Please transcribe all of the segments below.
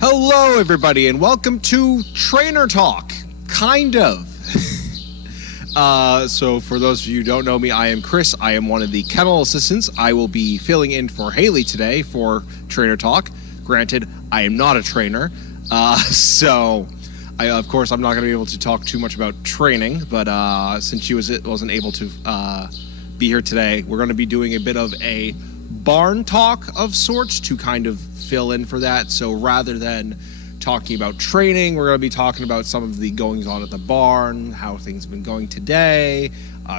Hello, everybody, and welcome to Trainer Talk. Kind of. So for those of you who don't know me, I am Chris. I am one of the kennel assistants. I will be filling in for Haley today for Trainer Talk. Granted, I am not a trainer, so of course I'm not going to be able to talk too much about training. But since she wasn't able to be here today, we're going to be doing a bit of a barn talk of sorts to kind of fill in for that. So rather than talking about training, we're going to be talking about some of the goings on at the barn, how things have been going today,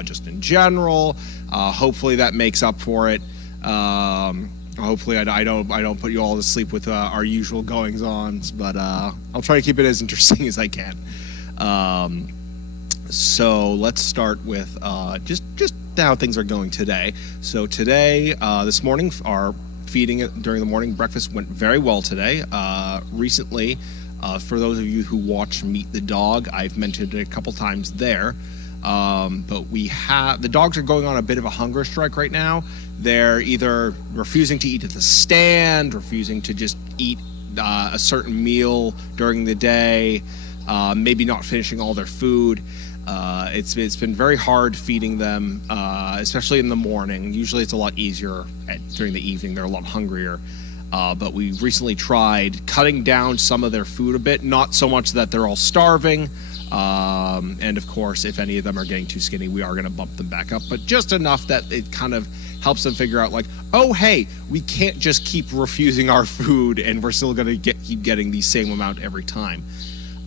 just in general. Hopefully that makes up for it. Hopefully I don't put you all to sleep with our usual goings ons, but I'll try to keep it as interesting as I can. So let's start with just how things are going today. So today, this morning, our feeding during the morning breakfast went very well today. Recently, for those of you who watch Meet the Dog, I've mentioned it a couple times there, but the dogs are going on a bit of a hunger strike right now. They're either refusing to eat at the stand, refusing to just eat a certain meal during the day, maybe not finishing all their food. It's been very hard feeding them, especially in the morning. Usually it's a lot easier during the evening. They're a lot hungrier. But we recently tried cutting down some of their food a bit, not so much that they're all starving. And of course, if any of them are getting too skinny, we are going to bump them back up, but just enough that it kind of helps them figure out, like, oh, hey, we can't just keep refusing our food and we're still going to keep getting the same amount every time.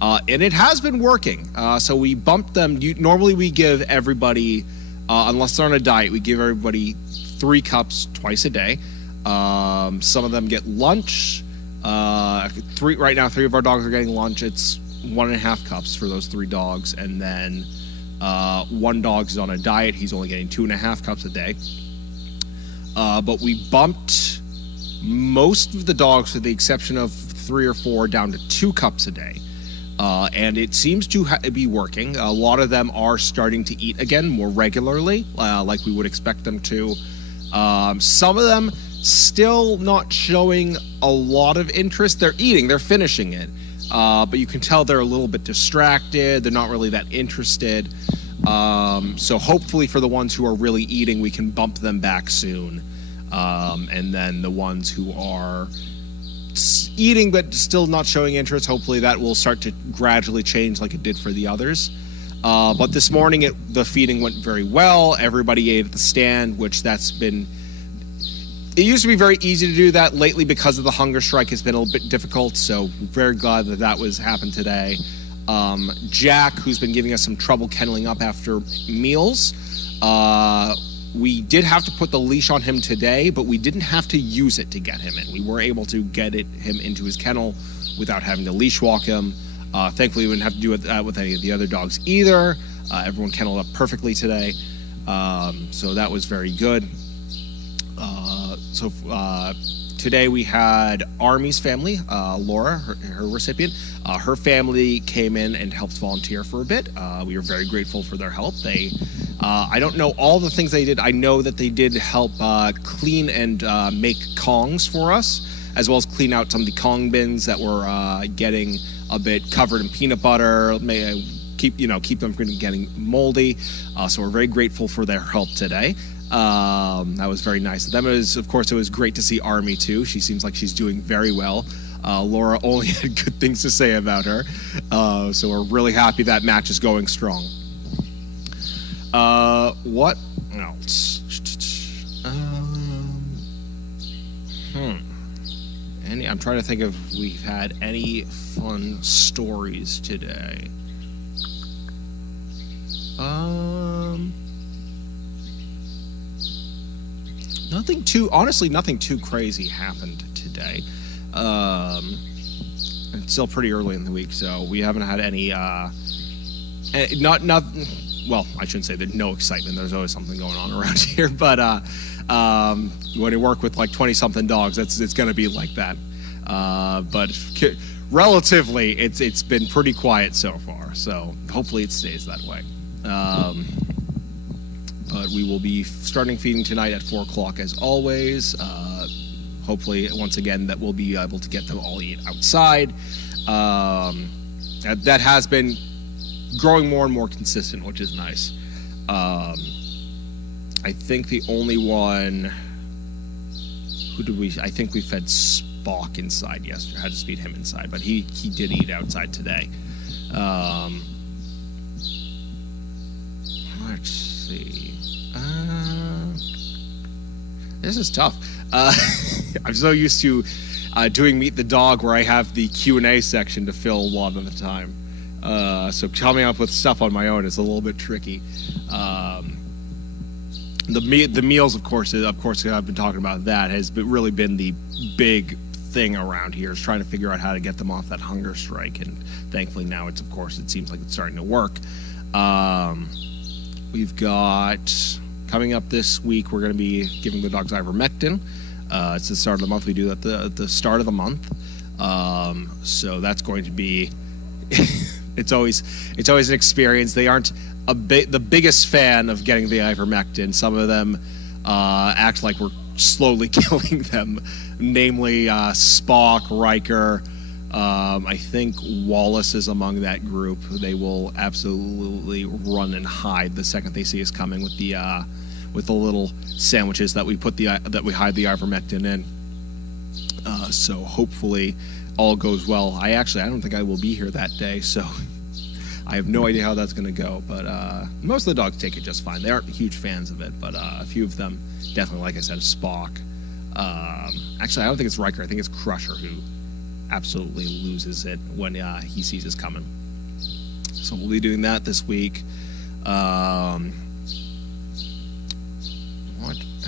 And it has been working. So we bumped them. Normally we give everybody, unless they're on a diet, we give everybody 3 cups twice a day. Some of them get lunch. Right now, 3 of our dogs are getting lunch. It's 1.5 cups for those 3 dogs. And then 1 dog is on a diet. He's only getting 2.5 cups a day. But we bumped most of the dogs, with the exception of 3 or 4, down to 2 cups a day. And it seems to be working. A lot of them are starting to eat again more regularly, like we would expect them to. Some of them still not showing a lot of interest. They're eating, they're finishing it. But you can tell they're a little bit distracted. They're not really that interested. So hopefully for the ones who are really eating, we can bump them back soon. And then the ones who are eating but still not showing interest, hopefully that will start to gradually change like it did for the others. But this morning the feeding went very well. Everybody ate at the stand, which it used to be very easy to do that. Lately, because of the hunger strike, it's been a little bit difficult, so very glad that happened today. Jack, who's been giving us some trouble kenneling up after meals, we did have to put the leash on him today, but we didn't have to use it to get him in. We were able to get him into his kennel without having to leash walk him. Thankfully, we didn't have to do that with any of the other dogs either. Everyone kenneled up perfectly today, so that was very good. Today we had Army's family, Laura, her recipient. Her family came in and helped volunteer for a bit. We were very grateful for their help. I don't know all the things they did. I know that they did help clean and make Kongs for us, as well as clean out some of the Kong bins that were getting a bit covered in peanut butter, keep them from getting moldy. So we're very grateful for their help today. That was very nice of them. Of course, it was great to see Army too. She seems like she's doing very well. Laura only had good things to say about her. So we're really happy that match is going strong. What else? I'm trying to think if we've had any fun stories today. Nothing too crazy happened today. It's still pretty early in the week, so we haven't had any, well, I shouldn't say there's no excitement. There's always something going on around here, but when you work with like 20-something dogs, it's going to be like that. But relatively, it's been pretty quiet so far, so hopefully it stays that way. But we will be starting feeding tonight at 4 o'clock as always. hopefully, once again, that we'll be able to get them all eat outside. That has been growing more and more consistent, which is nice. I think the only one... I think we fed Spock inside yesterday. Had to feed him inside, but he did eat outside today. Let's see. This is tough. I'm so used to doing Meet the Dog, where I have the Q&A section to fill a lot of the time. So coming up with stuff on my own is a little bit tricky. The meals, of course, I've been talking about that, has really been the big thing around here, is trying to figure out how to get them off that hunger strike, and thankfully now it seems like it's starting to work. We've got, coming up this week, we're going to be giving the dogs ivermectin. It's the start of the month. We do that at the start of the month. So that's going to be, it's always an experience. They aren't the biggest fan of getting the ivermectin. Some of them act like we're slowly killing them, namely Spock, Riker. I think Wallace is among that group. They will absolutely run and hide the second they see us coming with the little sandwiches that we hide the ivermectin in. So hopefully all goes well. I don't think I will be here that day, so I have no idea how that's going to go. But most of the dogs take it just fine. They aren't huge fans of it, but a few of them definitely, like I said, Spock. Actually, I don't think it's Riker. I think it's Crusher who absolutely loses it when he sees us coming. So we'll be doing that this week. What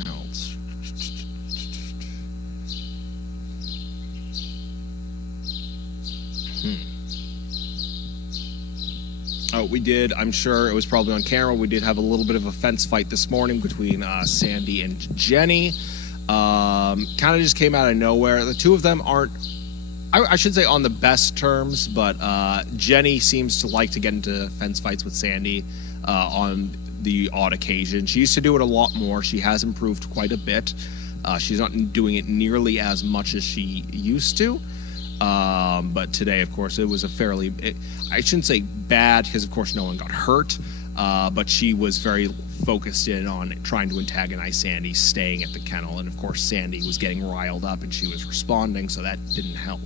else? Oh, we did. I'm sure it was probably on camera. We did have a little bit of a fence fight this morning between Sandy and Jenny. Kind of just came out of nowhere. The two of them aren't, I should say, on the best terms, but Jenny seems to like to get into fence fights with Sandy on the odd occasion. She used to do it a lot more. She has improved quite a bit. She's not doing it nearly as much as she used to. But today, of course, it was I shouldn't say bad, because of course no one got hurt, but she was very focused in on trying to antagonize Sandy staying at the kennel, and of course Sandy was getting riled up and she was responding, so that didn't help.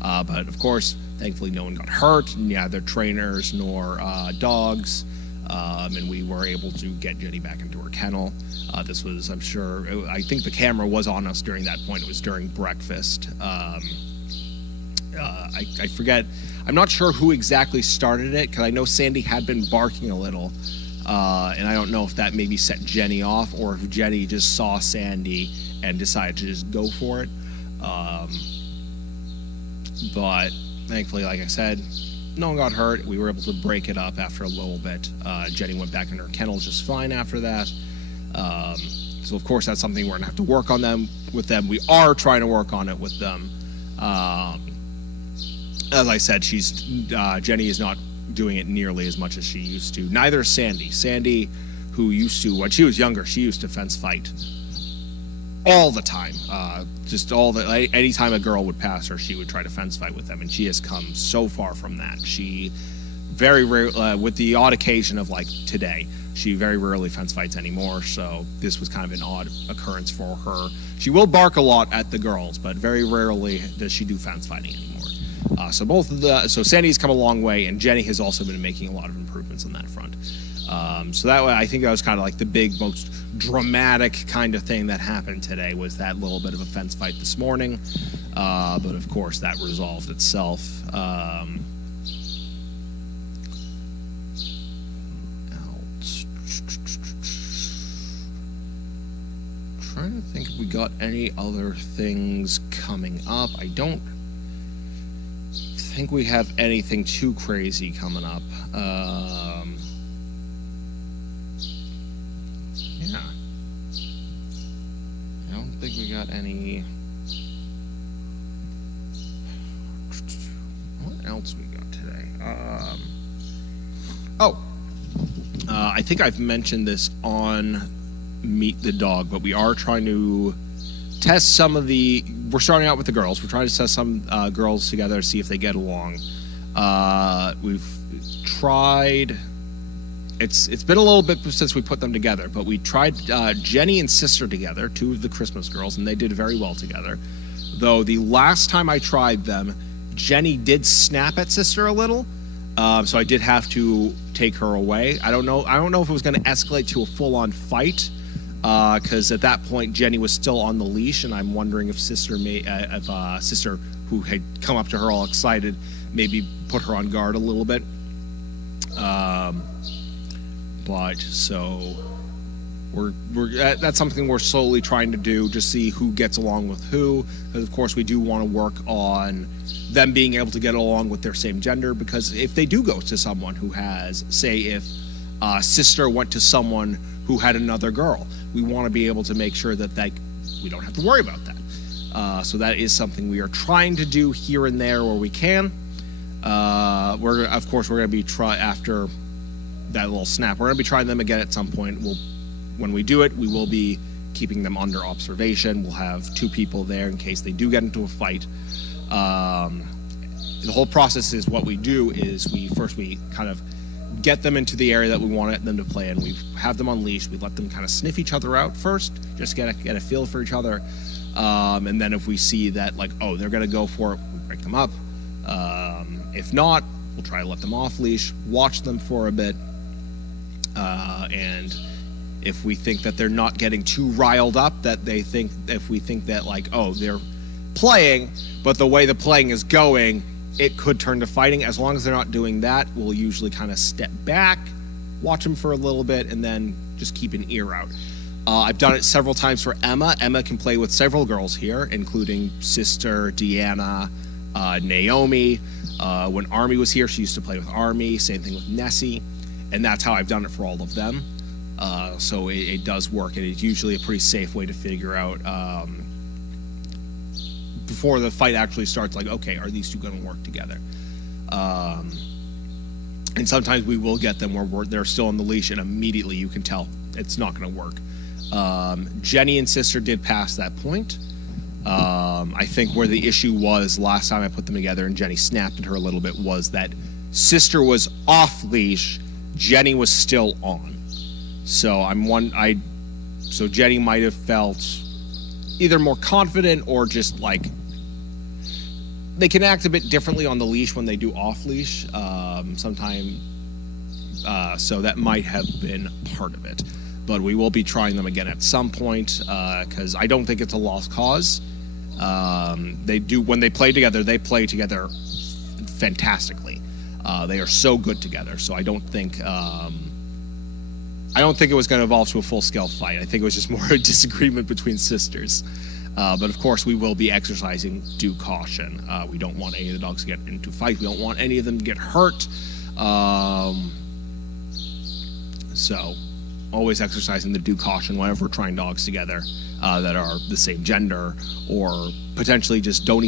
But of course, thankfully no one got hurt, neither trainers nor dogs, and we were able to get Jenny back into her kennel. This was, I think the camera was on us during that point. It was during breakfast. I forget. I'm not sure who exactly started it, because I know Sandy had been barking a little, and I don't know if that maybe set Jenny off, or if Jenny just saw Sandy and decided to just go for it. But thankfully, like I said, no one got hurt. We were able to break it up after a little bit. Jenny went back in her kennel just fine after that. So of course that's something we're gonna have to work on with them. We are trying to work on it with them. As I said, Jenny is not doing it nearly as much as she used to. Neither is Sandy. Sandy, who used to, when she was younger, she used to fence fight all the time. Anytime a girl would pass her, she would try to fence fight with them, and she has come so far from that. She very rarely, with the odd occasion of like today, she very rarely fence fights anymore, so this was kind of an odd occurrence for her. She will bark a lot at the girls, but very rarely does she do fence fighting anymore. So Sandy's come a long way, and Jenny has also been making a lot of improvements on that front. So that way, I think that was kind of like the big, most dramatic kind of thing that happened today, was that little bit of a fence fight this morning. But of course, that resolved itself. Trying to think if we got any other things coming up. I don't think we have anything too crazy coming up. Yeah. I don't think we got any. What else we got today? I think I've mentioned this on Meet the Dog, but we are trying to test some of we're starting out with the girls. We're trying to test some girls together to see if they get along. We've tried, it's been a little bit since we put them together, but we tried Jenny and Sister together, 2 of the Christmas girls, and they did very well together. Though the last time I tried them, Jenny did snap at Sister a little, so I did have to take her away. I don't know if it was going to escalate to a full-on fight, because at that point Jenny was still on the leash, and I'm wondering if Sister Sister, who had come up to her all excited, maybe put her on guard a little bit. But so that's something we're slowly trying to do, just see who gets along with who, because of course we do want to work on them being able to get along with their same gender, because if they do go to someone who has, say if Sister went to someone who had another girl, we want to be able to make sure that we don't have to worry about that. So that is something we are trying to do here and there where we can. We're going to be after that little snap, we're going to be trying them again at some point. When we do it, we will be keeping them under observation. We'll have 2 people there in case they do get into a fight. The whole process is, what we do is we kind of get them into the area that we want them to play in. We have them on leash. We let them kind of sniff each other out first, just get a feel for each other. And then if we see that, like, oh, they're going to go for it, we break them up. If not, we'll try to let them off leash, watch them for a bit. And if we think that they're not getting too riled up, if we think that, like, oh, they're playing, but the way the playing is going, it could turn to fighting. As long as they're not doing that, we'll usually kind of step back, watch them for a little bit, and then just keep an ear out. I've done it several times for Emma. Emma can play with several girls here, including Sister, Deanna, Naomi. When Army was here, she used to play with Army. Same thing with Nessie. And that's how I've done it for all of them. So it does work, and it's usually a pretty safe way to figure out before the fight actually starts, like, okay, are these 2 going to work together? And sometimes we will get them where they're still on the leash, and immediately you can tell it's not going to work. Jenny and Sister did pass that point. I think where the issue was last time I put them together and Jenny snapped at her a little bit was that Sister was off leash, Jenny was still on. So so Jenny might have felt either more confident or just like they can act a bit differently on the leash when they do off leash sometime. So that might have been part of it. But we will be trying them again at some point because I don't think it's a lost cause. When they play together fantastically. They are so good together. So I don't think it was going to evolve to a full-scale fight. I think it was just more a disagreement between sisters. But of course, we will be exercising due caution. We don't want any of the dogs to get into fight. We don't want any of them to get hurt. So always exercising the due caution whenever we're trying dogs together that are the same gender or potentially we just don't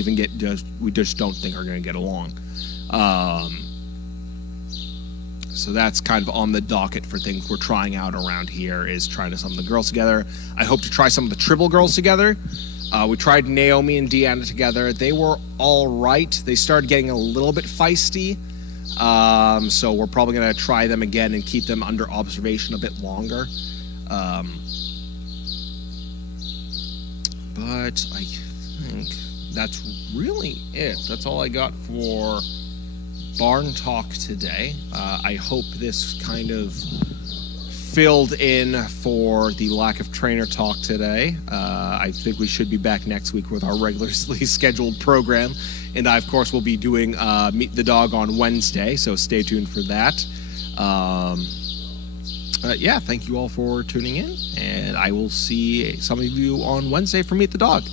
think are going to get along. So that's kind of on the docket for things we're trying out around here, is trying some of the girls together. I hope to try some of the Tribble girls together. We tried Naomi and Deanna together. They were all right. They started getting a little bit feisty. So we're probably going to try them again and keep them under observation a bit longer. But I think that's really it. That's all I got for Barn Talk today. I hope this kind of filled in for the lack of trainer talk today. I think we should be back next week with our regularly scheduled program. And I, of course, will be doing Meet the Dog on Wednesday, so stay tuned for that. Yeah, thank you all for tuning in, and I will see some of you on Wednesday for Meet the Dog.